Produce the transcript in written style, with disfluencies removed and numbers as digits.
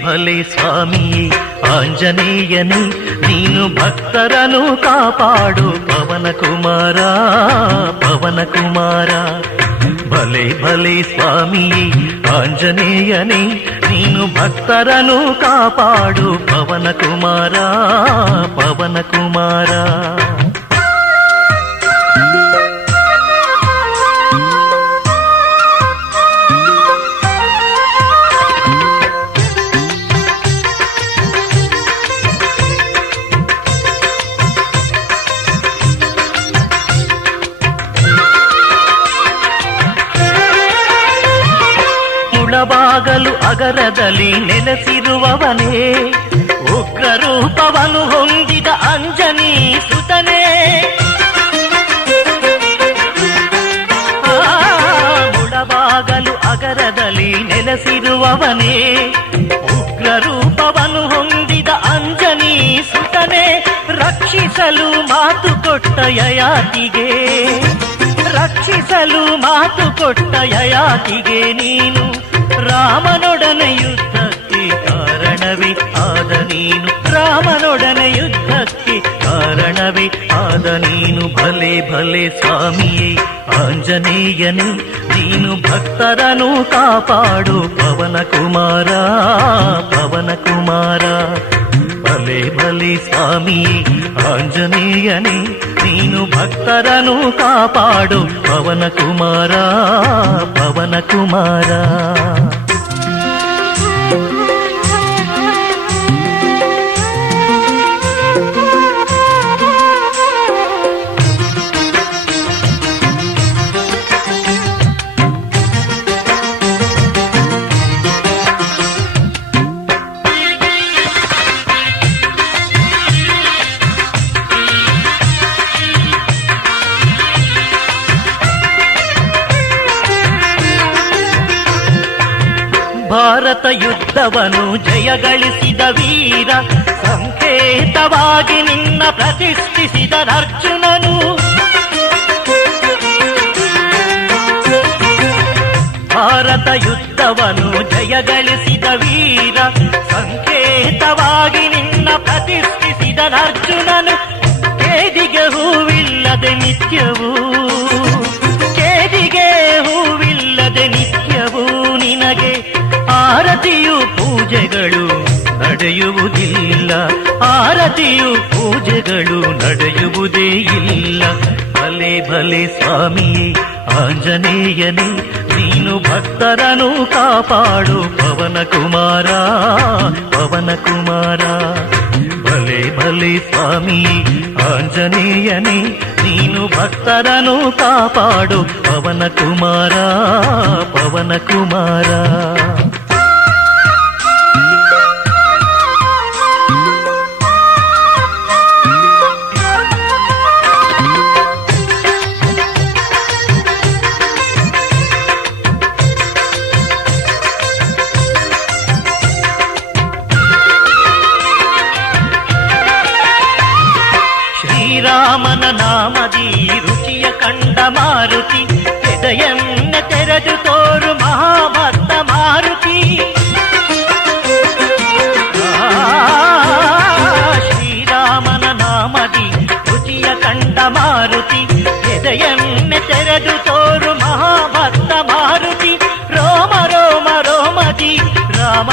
ಭಲೆ ಸ್ವಾಮಿಯೇ ಆಂಜನೇಯನೇ ನೀನು ಭಕ್ತರನು ಕಾಪಾಡು ಪವನ ಕುಮಾರ ಪವನ ಕುಮಾರ. ಭಲೆ ಭಲೆ ಸ್ವಾಮಿಯೇ ಆಂಜನೇಯನೇ ನೀನು ಭಕ್ತರನು ಕಾಪಾಡು ಪವನ ಕುಮಾರ ಪವನ ಕುಮಾರ. ಬಾಗಲು ಅಗರದಲ್ಲಿ ನೆಲೆಸಿರುವವನೇ ಉಗ್ರ ರೂಪವನ್ನು ಹೊಂದಿದ ಅಂಜನಿ ಸುತನೇ. ಮುಳಬಾಗಲು ಅಗರದಲ್ಲಿ ನೆಲೆಸಿರುವವನೇ ಉಗ್ರ ರೂಪವನ್ನು ಹೊಂದಿದ ಅಂಜನಿ ಸುತನೇ. ರಕ್ಷಿಸಲು ಮಾತು ಕೊಟ್ಟ ಯಯಾತಿಗೆ ರಕ್ಷಿಸಲು ಮಾತು ಕೊಟ್ಟ ಯಯಾತಿಗೆ ನೀನು ರಾಮನೊಡನೆ ಯುದ್ಧಕ್ಕೆ ಕಾರಣವೇ ಆದ ನೀನು ರಾಮನೊಡನೆ ಯುದ್ಧಕ್ಕೆ ಕಾರಣವೇ ಆದ ನೀನು. ಭಲೆ ಭಲೆ ಸ್ವಾಮಿಯೇ ಆಂಜನೇಯನೇ ನೀನು ಭಕ್ತರನು ಕಾಪಾಡು ಪವನ ಕುಮಾರ ಪವನ ಕುಮಾರ. ಭಲೆ ಭಲೆ ಸ್ವಾಮಿಯೇ ಆಂಜನೇಯನೇ ನೀನು ಭಕ್ತರನು ಕಾಪಾಡು ಪವನ ಕುಮಾರ ಪವನ ಕುಮಾರ. ಭಾರತ ಯುದ್ಧವನ್ನು ಜಯಗಳಿಸಿದ ವೀರ ಸಂಕೇತವಾಗಿ ನಿನ್ನ ಪ್ರತಿಷ್ಠಿಸಿದ ಅರ್ಜುನನು. ಭಾರತ ಯುದ್ಧವನ್ನು ಜಯಗಳಿಸಿದ ವೀರ ಸಂಕೇತವಾಗಿ ನಿನ್ನ ಪ್ರತಿಷ್ಠಿಸಿದ ಅರ್ಜುನನು. ಕೇದಿಗೆ ಹೂವಿಲ್ಲದೆ ನಿತ್ಯವೂ ಕೇದಿಗೆ ಹೂವಿಲ್ಲದೆ ನಿತ್ಯವೂ ನಿನಗೆ ಆರತಿಯು ಪೂಜೆಗಳು ನಡೆಯುವುದಿಲ್ಲ ಆರತಿಯು ಪೂಜೆಗಳು ನಡೆಯುವುದೇ ಇಲ್ಲ. ಭಲೆ ಭಲೆ ಸ್ವಾಮಿಯೇ ಆಂಜನೇಯನೇ ನೀನು ಭಕ್ತರನು ಕಾಪಾಡು ಪವನ ಕುಮಾರ ಪವನ ಕುಮಾರ. ಭಲೆ ಭಲೆ ಸ್ವಾಮಿಯೇ ಆಂಜನೇಯನೇ ನೀನು ಭಕ್ತರನು ಕಾಪಾಡು ಪವನ ಕುಮಾರ ಪವನ ಕುಮಾರ. ಶ್ರೀರಾಮನ ನಾಮದಿ ರುಚಿಯ ಕಂಡ ಮಾರುತಿ ಹೃದಯನ್ನ ತೆರೆದು ತೋರು ಮಹಾಭಕ್ತ ಮಾರುತಿ. ಶ್ರೀರಾಮನ ನಾಮದಿ ರುಚಿಯ ಕಂಡ ಮಾರುತಿ ಹೃದಯನ್ನ ತೆರೆದು ತೋರು ಮಹಾಭಕ್ತ ಮಾರುತಿ. ರೋಮ ರೋಮ ರೋಮದಿ ರಾಮ